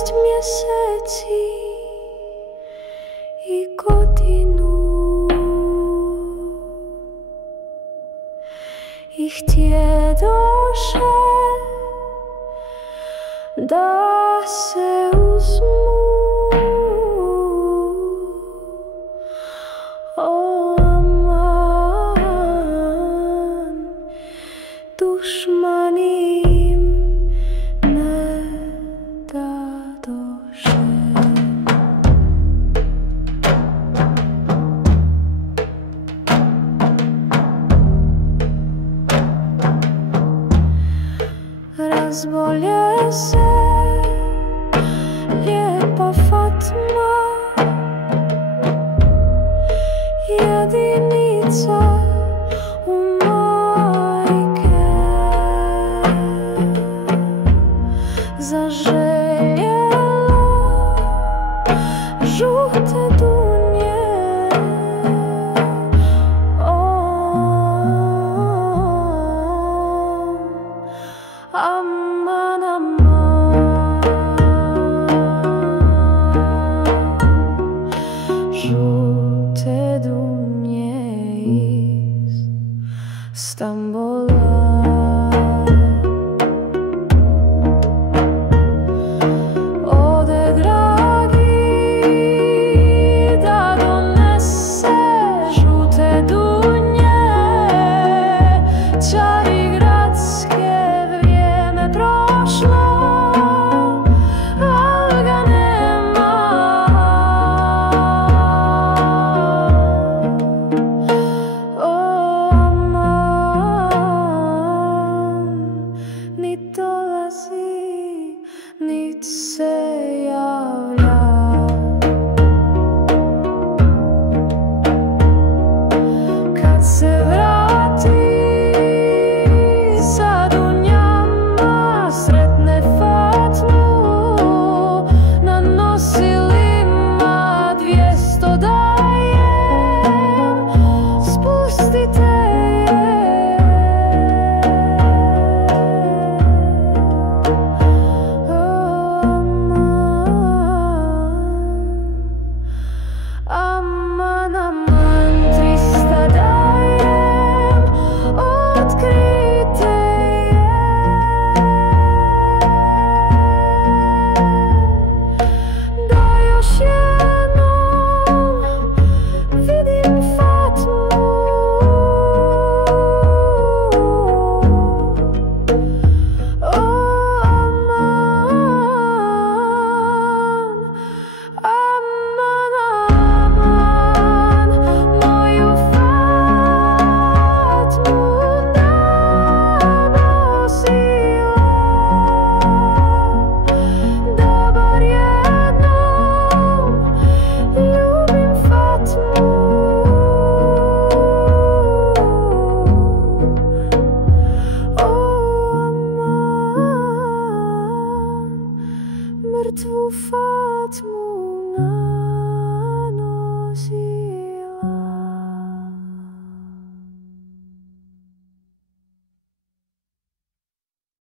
6 mjeseci i godinu i htjedoše da se uzmu. O aman, dušmani im ne dadoše. Razbolje se lijepa Fatma, jedinica u majke. Zaželjela žute dunje, aman, aman. Žute dunje iz Stambola. Ode dragi da donese žute dunje, Carigradske vrijeme prošlo, al ga nema. O aman, nit dolazi, nit se javlja.